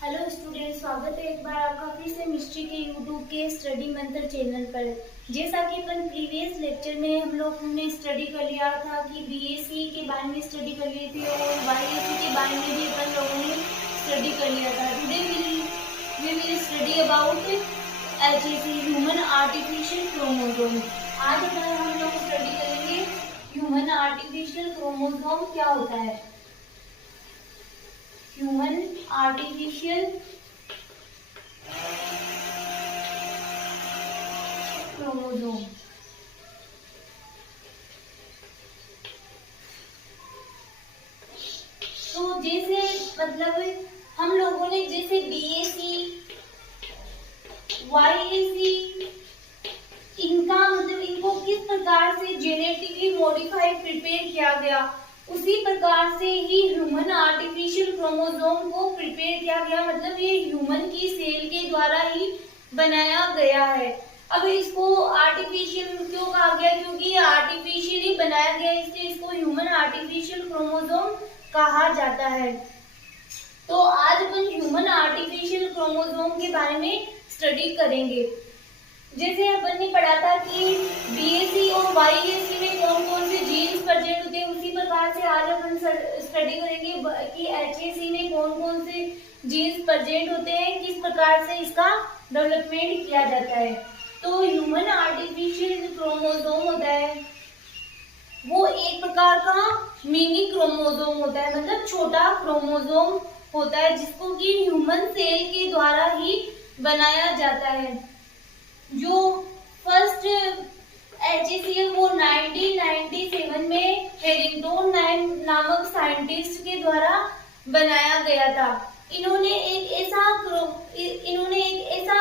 Hello student, स्वागत है एक बार आपका फिर से मिस्ट्री के यूट्यूब के स्टडी मंत्र चैनल पर। जैसा कि अपन प्रीवियस लेक्चर में हम लोग ने स्टडी कर लिया था कि बीएससी के बारे में स्टडी कर लिए थे और वाईएससी के बारे में भी अपन लोगों ने स्टडी कर लिया था। Today we will study about HAC, human artificial chromosome. आज हम लोग स्टडी करेंगे ह्यूमन आर्टिफिशियल क्रोमोसोम क्या होता है। Human artificial chromosome. तो जैसे मतलब हम लोगों ने जैसे बीएससी, वाईएससी, इनका मतलब इनको किस प्रकार से जेनेटिकली मॉडिफाइड प्रिपेयर किया गया, उसी प्रकार से ही ह्यूमन आर्टिफिशियल क्रोमोसोम को प्रिपेयर किया गया। मतलब ये ह्यूमन की सेल के द्वारा ही बनाया गया है। अब इसको आर्टिफिशियल क्यों कहा गया? क्योंकि ये आर्टिफिशियली बनाया गया, इसलिए इसको ह्यूमन आर्टिफिशियल क्रोमोसोम कहा जाता है। तो आज अपन ह्यूमन आर्टिफिशियल क्रोमोसोम के बारे में स्टडी करेंगे। जैसे अपन ने पढ़ा था कि बीएससी और वाईएससी में कौन कौन से जीन्स प्रेजेंट होते हैं, उसी प्रकार से आज अपन स्टडी करेंगे कि एचएसी में कौन कौन से जीन्स प्रेजेंट होते हैं, किस प्रकार से इसका डेवलपमेंट किया जाता है। तो ह्यूमन आर्टिफिशियल क्रोमोसोम होता है वो एक प्रकार का मिनी क्रोमोसोम होता है, मतलब छोटा क्रोमोसोम होता है जिसको कि ह्यूमन सेल के द्वारा ही बनाया जाता है। जो फर्स्ट एचएसी है वो 1997 में हेरिंगटन नामक साइंटिस्ट के द्वारा बनाया गया था। इन्होंने एक ऐसा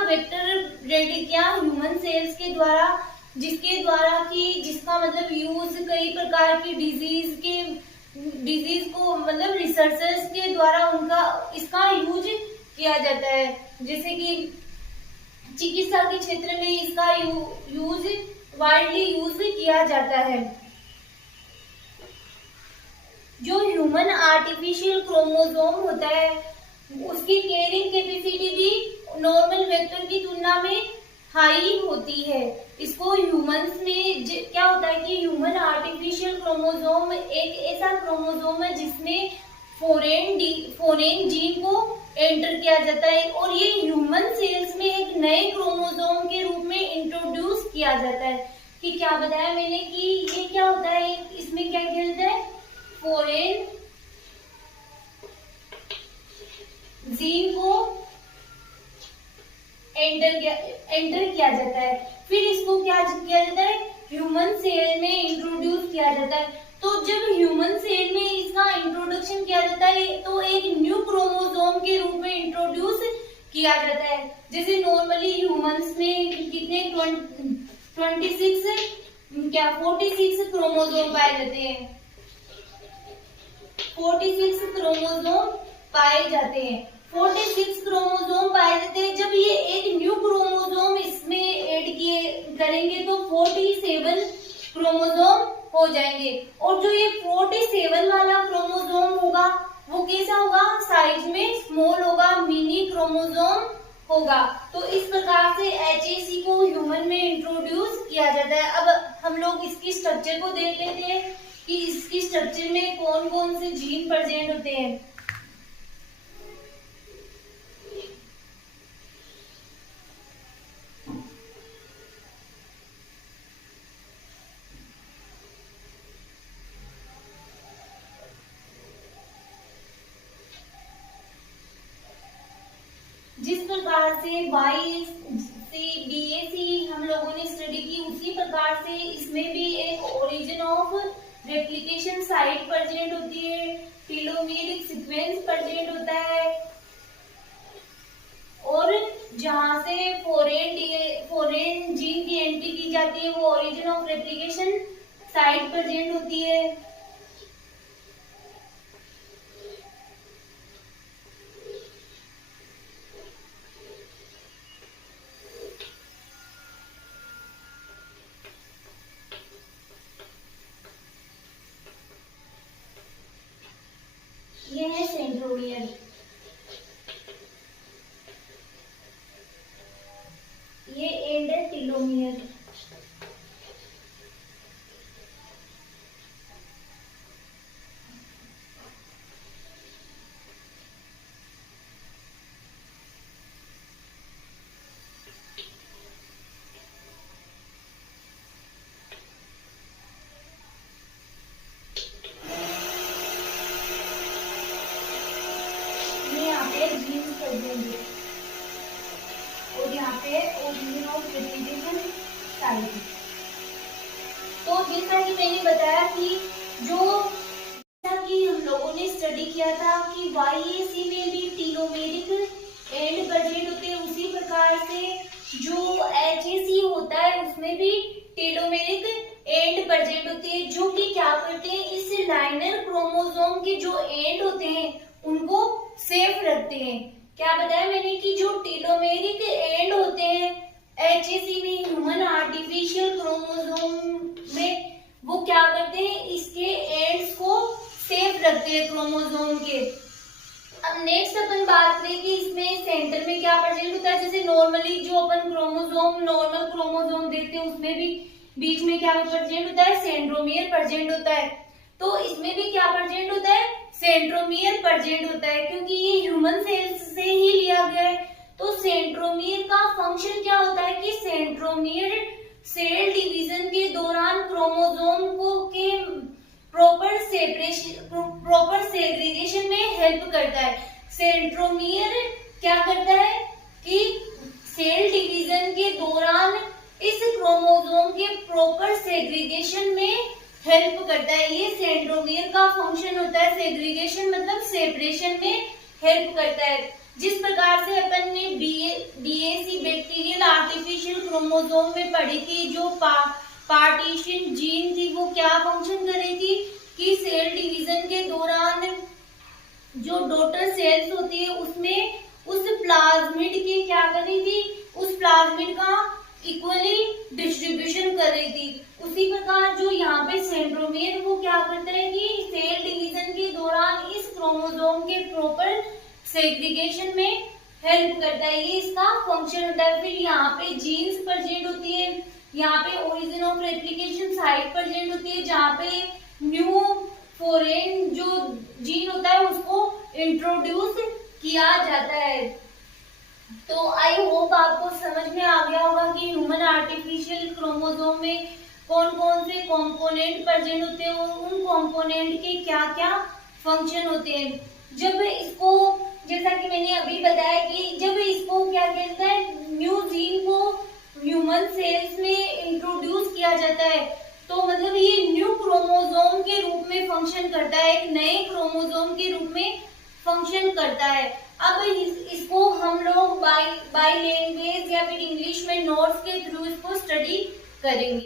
वेक्टर रेडी किया ह्यूमन सेल्स के द्वारा, जिसका मतलब यूज कई प्रकार की डिजीज को मतलब रिसर्चर्स के द्वारा इसका यूज किया जाता है। जैसे कि चिकित्सा के क्षेत्र में इसका वाइडली यूज किया जाता है। जो ह्यूमन आर्टिफिशियल क्रोमोसोम होता है उसकी कैरिंग कैपेसिटी भी नॉर्मल वेक्टर की तुलना में हाई होती है। इसको ह्यूमंस में क्या होता है कि ह्यूमन आर्टिफिशियल क्रोमोसोम एक ऐसा क्रोमोसोम है जिसमें फॉरेन जीन को एंटर किया जाता है और ये ह्यूमन सेल्स में एक नए क्रोमोसोम के रूप में इंट्रोड्यूस किया जाता है। कि क्या बताया मैंने कि ये क्या होता है, इसमें क्या किया जाता है, फॉरेन जीन को एंटर किया जाता है, फिर इसको क्या किया जाता है, ह्यूमन सेल में इंट्रोड्यूस किया जाता है। तो जब ह्यूमन सेल में इसका इंट्रोडक्शन किया जाता है तो एक न्यू क्रोमोसोम के रूप में इंट्रोड्यूस किया जाता है। जैसे नॉर्मली ह्यूमंस में कितने 46 क्रोमोसोम पाए जाते हैं, 46 क्रोमोसोम पाए जाते हैं। 46 क्रोमोसोम पाए जाते हैं। जब ये एक न्यू क्रोमोसोम इसमें ऐड करेंगे तो 47 क्रोमोसोम हो जाएंगे। और जो ये 47 वाला क्रोमोसोम होगा वो कैसा होगा, साइज में स्मॉल होगा, मिनी क्रोमोसोम होगा। तो इस प्रकार से एचएसी को ह्यूमन में इंट्रोड्यूस किया जाता है। अब हम लोग इसकी स्ट्रक्चर को देख लेते हैं कि इसकी स्ट्रक्चर में कौन कौन से जीन प्रेजेंट होते हैं। जिस प्रकार से बीएससी हम लोगों ने स्टडी की उसी प्रकार से इसमें भी एक origin of replication site present होती है, टेलोमेरिक सीक्वेंस प्रेजेंट होता है और जहां से फॉरेन जीन की एंट्री की जाती है वो origin of replication site present होती है। ये है सेंट्रोमियर। पे जीन्स कर देंगे और यहाँ पे ओरिजिन ऑफ रेप्लिकेशन साइट। तो जैसा कि मैंने बताया कि कि हम लोगों ने स्टडी किया था कि YAC में भी टीलोमेरिक एंड बर्जेंट होते हैं, उसी प्रकार से जो HAC होता है उसमें भी टेलोमेरिक एंड बर्जेंट होते हैं, जो कि क्या करते हैं, इस लाइनर क्रोमोसोम के जो एंड होते हैं उनको सेफ रखते हैं। क्या बताया मैंने कि जो टेलोमेरिक एंड होते हैं HAC में, ह्यूमन आर्टिफिशियल क्रोमोसोम में, वो क्या करते हैं, इसके एंड्स को सेफ रखते हैं क्रोमोसोम के। अब नेक्स्ट अपन बात करें कि इसमें सेंटर में क्या प्रेजेंट होता है। जैसे नॉर्मली जो अपन नॉर्मल क्रोमोसोम देखते हैं उसमें भी बीच में क्या प्रेजेंट होता है, सेंट्रोमियर प्रेजेंट होता है। तो इसमें भी क्या प्रेजेंट होता है, सेंट्रोमियर प्रेजेंट होता है, क्योंकि ये ह्यूमन सेल्स से ही लिया गया है। तो सेंट्रोमियर का फंक्शन क्या होता है कि सेंट्रोमियर सेल डिवीजन के दौरान क्रोमोसोम को के प्रॉपर सेग्रीगेशन में हेल्प करता है। सेंट्रोमियर क्या करता है कि सेल डिवीजन के दौरान इस क्रोमोसोम के प्रॉपर सेग्रीगेशन में हेल्प करता है। ये सेंट्रोमियर का फंक्शन होता है। सेग्रीगेशन मतलब सेपरेशन में हेल्प करता है। जिस प्रकार से अपन ने BAC बैक्टीरियल आर्टिफिशियल क्रोमोसोम में पढ़ी थी, जो पार्टीशन जीन थी, वो क्या फंक्शन कर रही थी कि सेल डिवीजन के दौरान जो डॉटर सेल्स होती है उसमें उस प्लाज्मिड के क्या कर रही थी, उस प्लाज्मिड का इक्वली डिस्ट्रीब्यूशन कर रही थी। उसी प्रकार जो यहाँ पे सेंट्रोमियर वो क्या करता है कि सेल डिवीजन के दौरान इस क्रोमोसोम के प्रॉपर सेग्रीगेशन में हेल्प करता है। ये इसका फंक्शन होता है। फिर यहाँ पे जीन्स प्रेजेंट होती है, यहाँ पे origin of replication site present होती है, जहाँ पे न्यू फॉरेन जो जीन होता है उसको इंट्रोड्यूस किया जाता है। तो आई होप आपको समझ में आ गया होगा कि ह्यूमन आर्टिफिशियल क्रोमोसोम में कौन कौन से कंपोनेंट प्रेजेंट होते हैं और उन कंपोनेंट के क्या क्या फंक्शन होते हैं। जब इसको, जैसा कि मैंने अभी बताया कि जब इसको क्या कहते हैं, न्यू जीन को ह्यूमन सेल्स में इंट्रोड्यूस किया जाता है, तो मतलब ये न्यू क्रोमोसोम के रूप में फंक्शन करता है, एक नए क्रोमोसोम के रूप में फंक्शन करता है। अब इसको हम लोग बाय लैंग्वेज या फिर इंग्लिश में नोट्स के थ्रू इसको स्टडी करेंगे।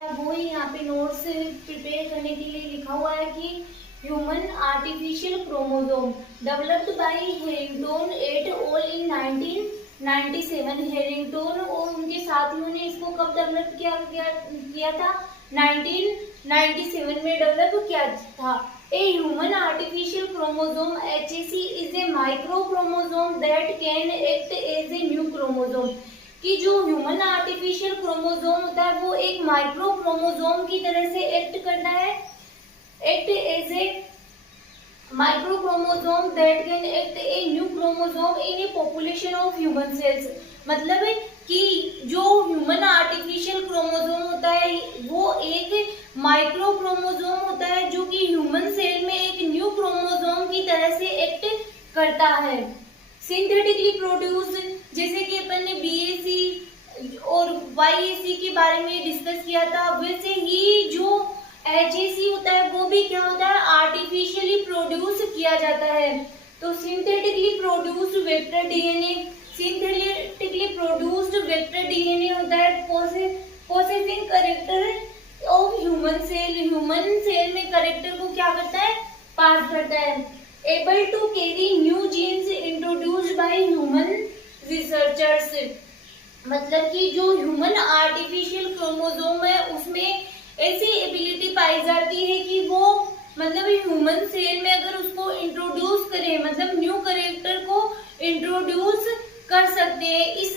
वो यहाँ पे नोट्स प्रिपेयर करने के लिए लिखा हुआ है कि human artificial chromosome developed by Harrington et al in 1997। Harrington और उनके साथियों ने इसको कब डेवलप किया था, 1997 में डेवलप किया था। A human artificial chromosome HAC is a micro chromosome that can act as a new chromosome. कि जो ह्यूमन आर्टिफिशियल क्रोमोसोम होता है वो एक माइक्रो क्रोमोसोम की तरह से एक्ट करता है, act as a micro chromosome that can act a new chromosome in a population of human cells. मतलब कि जो ह्यूमन आर्टिफिशियल क्रोमोसोम होता है वो एक माइक्रो क्रोमोसोम होता है जो कि ह्यूमन सेल में एक न्यू क्रोमोसोम की तरह से एक्ट करता है। सिंथेटिकली प्रोड्यूस, जैसे कि अपन ने BAC और YAC के बारे में डिस्कस किया था, वैसे ही जो HAC होता है वो भी क्या होता है, आर्टिफिशियली प्रोड्यूस किया जाता है। तो synthetically produced vector DNA, synthetically produced vector DNA होता है possessing character of human cell. Human cell में कैरेक्टर को क्या करता है, पास करता है। Able to carry new genes introduced by human researchers. मतलब कि जो ह्यूमन आर्टिफिशियल क्रोमोसोम है उसमें ऐसी एबिलिटी पाई जाती है कि वो मतलब ह्यूमन सेल में अगर उसको इंट्रोड्यूस करें, मतलब न्यू कैरेक्टर को इंट्रोड्यूस कर सकते हैं इस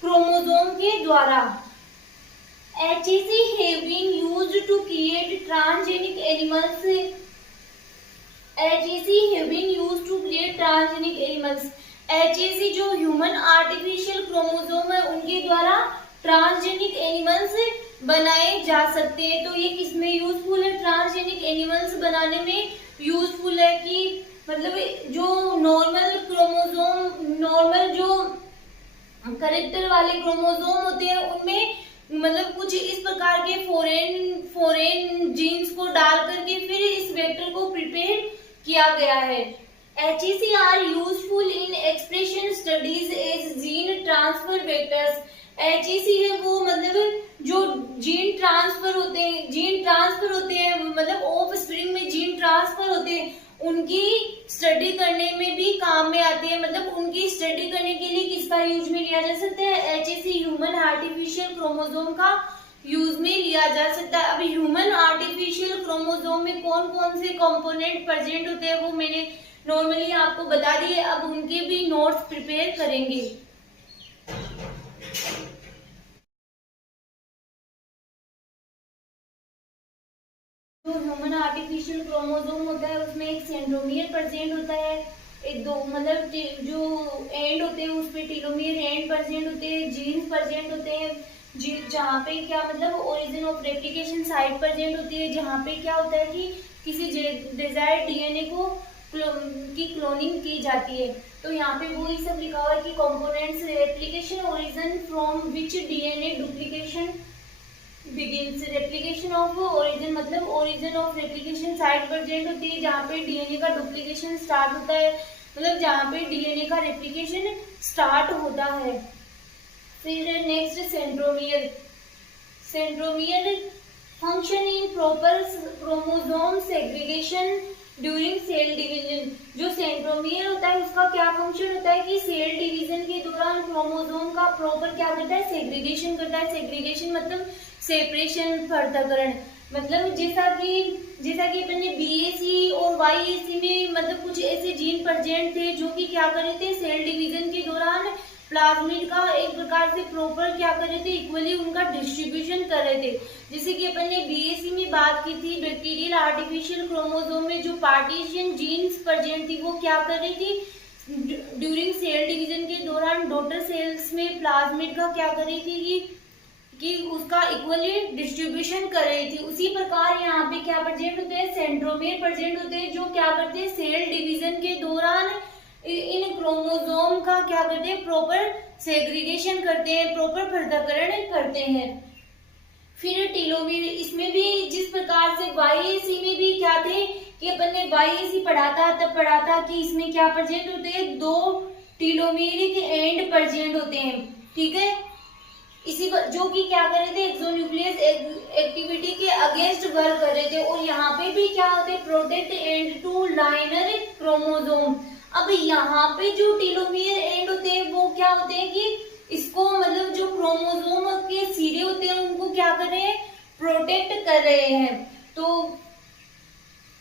क्रोमोसोम के द्वारा। HAC have been used to create transgenic animals. HAC have been used to create transgenic animals. HAC जो ह्यूमन आर्टिफिशियल क्रोमोसोम है उनके द्वारा ट्रांसजेनिक एनिमल्स बनाए जा सकते हैं। तो ये किसमें यूजफुल है? ट्रांसजेनिक एनिमल्स बनाने में यूजफुल है कि मतलब जो नॉर्मल जो करेक्टर वाले क्रोमोसोम होते हैं उनमें मतलब कुछ इस प्रकार के फॉरेन जीन्स को डाल करके फिर इस वेक्टर को प्रिपेयर किया गया है। HEC are useful in expression studies as gene transfer vectors. HEC है वो मतलब जो जीन ट्रांसफर होते हैं मतलब ऑफ स्प्रिंग में जीन ट्रांसफर होते हैं, उनकी स्टडी करने में भी काम में आते हैं। मतलब उनकी स्टडी करने के लिए किसका यूज में लिया जा सकता है? HEC ह्यूमन आर्टिफिशियल क्रोमोसोम का यूज में लिया जा सकता है। अब ह्यूमन आर्टिफिशियल क्रोमोसोम में कौन कौन से कंपोनेंट प्रेजेंट होते हैं वो मैंने नॉर्मली आपको बता दिए। अब उनके भी नोट्स प्रिपेयर करेंगे। जो ह्यूमन आर्टिफिशियल क्रोमोसोम होता है उसमें एक सेंट्रोमियर प्रेजेंट होता है, एक दो मतलब जो एंड होते हैं उस पे टेलोमियर एंड प्रेजेंट होते हैं, जीन्स प्रेजेंट होते हैं जहाँ पे क्या मतलब origin of replication site present होती है, जहाँ पे क्या होता है कि किसी डिजायर्ड डीएनए को की क्लोनिंग की जाती है। तो यहाँ पे वो ही सब लिखा हुआ है कि components replication origin from which DNA duplication begins. Replication of origin मतलब origin of replication site present होती है जहाँ पे डीएनए का डुप्लीकेशन स्टार्ट होता है, मतलब जहाँ पे डीएनए का रेप्लिकेशन स्टार्ट होता है। फिर next centromere. Centromere function in proper chromosome segregation during cell division. जो सेंट्रोमियर होता है उसका क्या फंक्शन होता है कि सेल डिवीजन के दौरान क्रोमोसोम का प्रॉपर क्या करता है? सेग्रीगेशन करता है। सेग्रीगेशन मतलब सेपरेशन, पृथक्करण। मतलब जैसा कि अपन ने BAC और YAC में मतलब कुछ ऐसे जीन प्रेजेंट थे जो कि क्या कर रहे थे? सेल डिवीजन के दौरान प्लाज्मिड का एक प्रकार से प्रॉपर क्या कर रहे थे? इक्वली उनका डिस्ट्रीब्यूशन कर रहे थे। जैसे कि अपन ने BAC में बात की थी, बैक्टीरियल आर्टिफिशियल क्रोमोसोम में जो पार्टीशन जीन्स प्रेजेंट थी वो क्या कर रही थी? ड्यूरिंग सेल डिवीजन के दौरान डॉटर सेल्स में प्लाज्मिड का क्या कर रही थी कि उसका इक्वली डिस्ट्रीब्यूशन कर रही थी। उसी प्रकार यहाँ पे क्या प्रेजेंट होते हैं? सेंट्रोमियर प्रेजेंट होते हैं जो क्या करते हैं? सेल डिवीजन के दौरान इन क्रोमोसोम का क्या करते हैं? प्रॉपर सेग्रीगेशन करते हैं, प्रॉपर पृथक्करण करते हैं। फिर टेलोमियर, इसमें भी जिस प्रकार से YAC में भी क्या थे कि अपन ने YAC पढ़ा था, तब पढ़ा था कि इसमें क्या प्रेजेंट होते हैं? 2 टेलोमेरिक एंड प्रेजेंट होते हैं, ठीक है। इसी पर जो कि क्या कर रहे थे? एक्सोन्यूक्लियस एक्टिविटी के अगेंस्ट वर्क कर रहे थे। और यहाँ पे भी क्या होते हैं? Protect end to linear chromosome. अब यहाँ पे जो टेलोमियर एंड होते हैं वो क्या होते हैं कि इसको मतलब जो क्रोमोसोम के सिरे होते हैं उनको क्या कर रहे हैं? प्रोटेक्ट कर रहे हैं। तो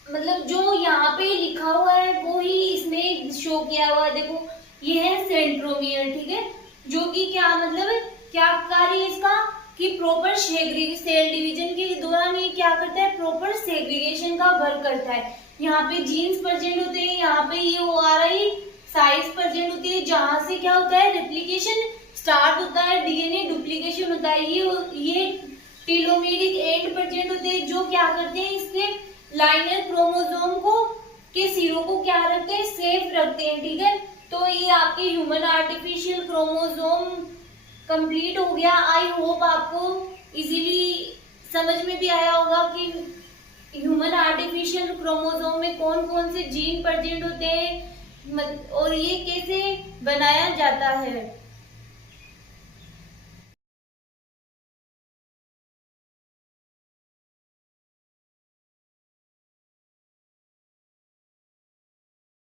मतलब जो यहाँ पे लिखा हुआ है वो ही इसमें शो किया हुआ है। देखो ये है सेंट्रोमियर, ठीक है, जो कि क्या मतलब क्या कार्य है इसका कि प्रॉपर सेल डिवीजन के दौरान ये क्या करता है? प्रॉपर सेग्रीगेशन का वर्क करता है। यहाँ पे जीन्स प्रेजेंट होते हैं, यहाँ पे ये ORI साइट्स प्रेजेंट होती है जहां से क्या होता है? रेप्लिकेशन स्टार्ट होता है, डीएनए डुप्लीकेशन होता है। ये टेलोमेरिक एंड प्रेजेंट होते हैं जो क्या करते हैं? इसके लाइनर क्रोमोसोम को के सिरों को क्या रखते हैं? सेफ रखते हैं, ठीक है। तो ये आपके ह्यूमन आर्टिफिशियल क्रोमोसोम कंप्लीट हो गया। आई होप आपको इजीली समझ में भी आया होगा कि ह्यूमन आर्टिफिशियल क्रोमोसोम में कौन कौन से जीन प्रेजेंट होते हैं और ये कैसे बनाया जाता है।